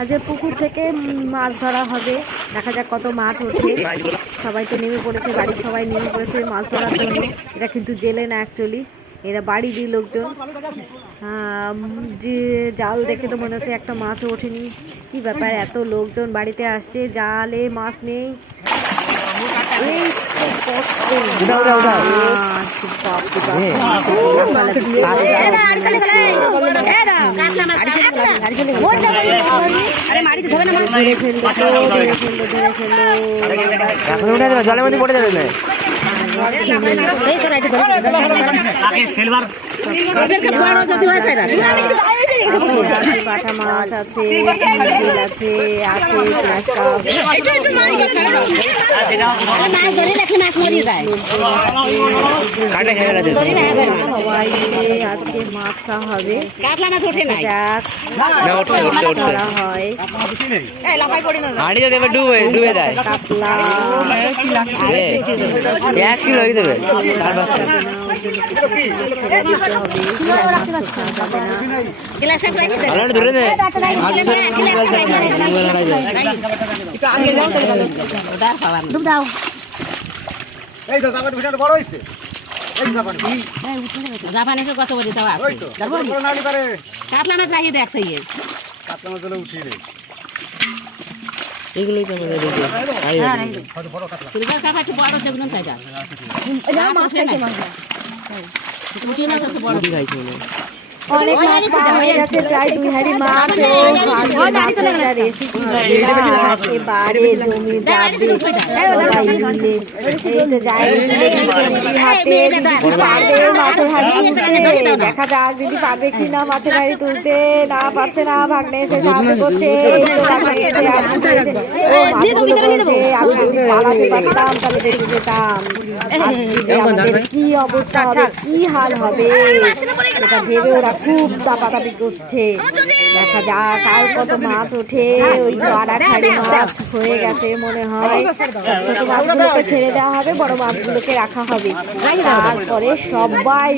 আজ পুকুর থেকে মাছ ধরা হবে, দেখা যাক কত মাছ ওঠে। সবাই তো নেমে পড়েছে, বাড়ির সবাই নেমে পড়েছে মাছ ধরার জন্য। এটা কিন্তু জেলে না, অ্যাকচুয়ালি এরা বাড়িরই লোকজন। যে জাল দেখে তো মনে হচ্ছে একটা মাছও ওঠেনি। কি ব্যাপার, এত লোকজন বাড়িতে আসছে, জালে মাছ নেই। এই জলের মধ্যে পড়ে যাবে বাটা মাছ আছে, আছে আছে সবাই মিলে আজকে মাছ খাওয়া হবে। ডুবে যায় কাতলা ধরে দেয় বড় হয়েছে কত বলি কাতলা মাছ লাগিয়ে দেখছে কাতলা মাছ উঠিয়ে এগুলোই তো আমাদের অনেক মাছ পাওয়া হয়ে গেছে, প্রায় 2 হাঁড়ি মাছ। রেসিপি একেবারে জমি যাবে সবাই মিলে। এই তো যাই হাতে পারবে মাছের হাঁড়ি তুলতে, দেখা যাক দিদি পারবে কি না মাছের হাঁড়ি তুলতে। না পারছে না, ভাগ্নে এসে সাহায্য করছে। মাছগুলো বলছে আমি যদি পালাতে পারতাম তাহলে দেখে যেতাম আমাদের কি অবস্থা হবে, কি হাল হবে, সেটা ভেবে ওরা খুব দাপাদাপি করছে। দেখা যাক আর কত মাছ ওঠে। ওই তো আর এক হাঁড়ি মাছ হয়ে গেছে মনে হয়। ছোট মাছগুলোকে ছেড়ে দেওয়া হবে, বড় মাছগুলোকে রাখা হবে। তারপরে সবাই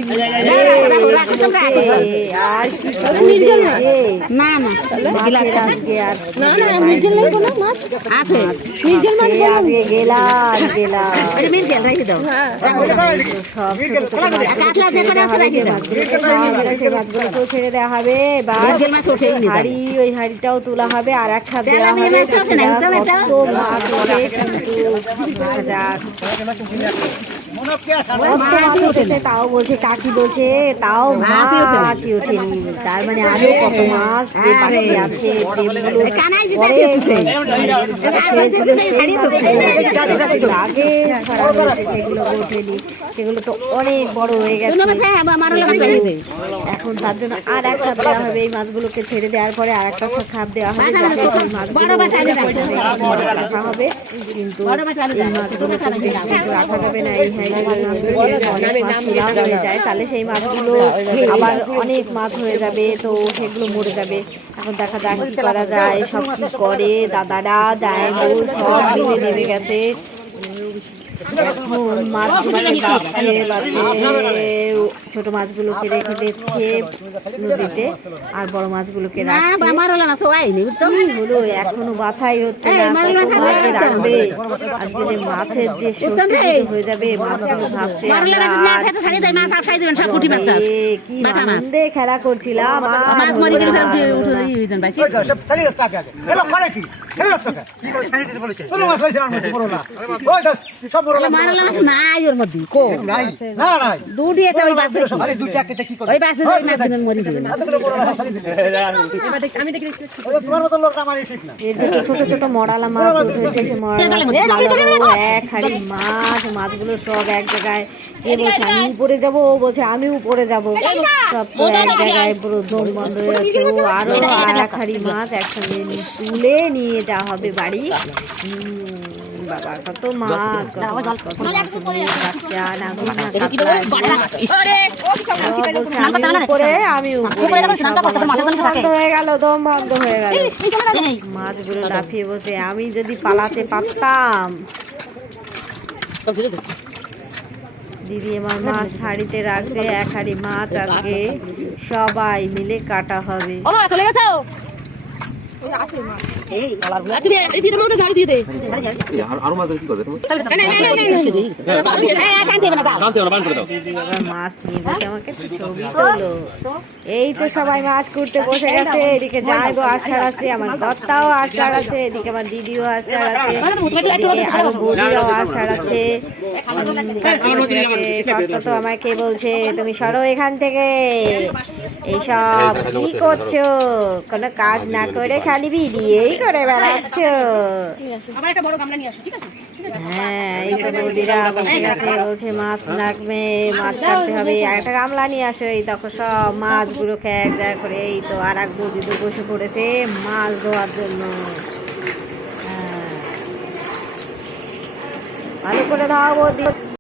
আর কি করবে যে মাছের আজকে আর আজকে গেলাম সব সেই মাছগুলোকেও ছেড়ে দেওয়া হবে। এবার ওই হাঁড়িটাও তোলা হবে, আর এক খাপ দেওয়া হবে। কত মাছ ওঠে কিন্তু দেখা যাক মাছ উঠেছে। তাও বলছে কাকি বলছে তাও মাছই ওঠেনি। তার মানে আরো কত মাছ যে বাকি আছে, যেগুলো পরে আগে ধরা হয়েছে সেগুলো ওঠেনি, সেগুলো তো অনেক বড় হয়ে গেছে। এখন তার জন্য আর এক খাপ দেওয়া হবে। এই মাছগুলোকে ছেড়ে দেওয়ার পরে আর একটা খাপ দেওয়া হবে, রাখা হবে। কিন্তু এই মাছগুলো রাখা যাবে না, এই মাছ তোলা হয়ে যায় তাহলে সেই মাছগুলো আবার অনেক মাছ হয়ে যাবে, তো সেগুলো মরে যাবে। এখন দেখা যাক কি করা যায়। সব কি করে দাদারা যায় সব মিলে নেমে গেছে। এখন মাছগুলোকে বাছে ছোট মাছগুলোকে রেখে দিচ্ছে নদীতে, আর বড় মাছগুলোকে রাখছে। হলো এখনো বাছাই হচ্ছে না, মাছ রাখবে। আজকে যে মাছের যে ষষ্ঠী হয়ে যাবে, মাছগুলো ভাবছে কি আনন্দে খেলা করছিলাম। নাই ওর মধ্যে ছোট ছোট মরালা মাছ উঠেছে। সে এক হাঁড়ি মাছ, মাছগুলো সব এক জায়গায়। এ বলছে আমি উপরে যাবো, ও বলছে আমি উপরে যাবো, সব তো এক জায়গায় পুরো দম বন্ধ হয়ে যাচ্ছে। ও আরো আর এক হাঁড়ি মাছ একসঙ্গে তুলে নিয়ে যাওয়া হবে বাড়ি। বাবা কত মাছ, উপরে আমি বন্ধ হয়ে গেল, দম বন্ধ হয়ে গেল। মাছগুলো লাফিয়ে বসে আমি যদি পালাতে পারতাম। দিদি আমার মাছ হাঁড়িতে রাখছে, এক হাঁড়ি মাছ আজকে সবাই মিলে কাটা হবে। তুমি এদিকে মধ্যে ধারে দিয়ে দে আরো মাছ কি করবে তুমি দিদি আবার মাছ নিয়ে বসে আমাকে একটু ছবি তোলো। এই তো সবাই মাছ করতে বসে গেছে, এদিকে জামাইবু আসার আছে, আমার দত্তাও আসার আছে, এদিকে আমার দিদিও আসার আছে, এদিকে আরো বৌদিরাও আসার আছে। কর্তা তো আমাকে বলছে তুমি সরো এখান থেকে, এইসব কি করছো, কোনো কাজ না করে খালি ভিডিওই করে বেড়াচ্ছ। হ্যাঁ এই তো বৌদিরা বসে গেছে, বলছে মাছ লাগবে, মাছ কাটতে হবে, একটা গামলা নিয়ে আসো। এই তখন সব মাছগুলোকে এক জায়গা করে, এই তো আর এক বৌদি তো বসে পড়েছে মাছ ধোয়ার জন্য। হ্যাঁ ভালো করে ধাও বৌদি।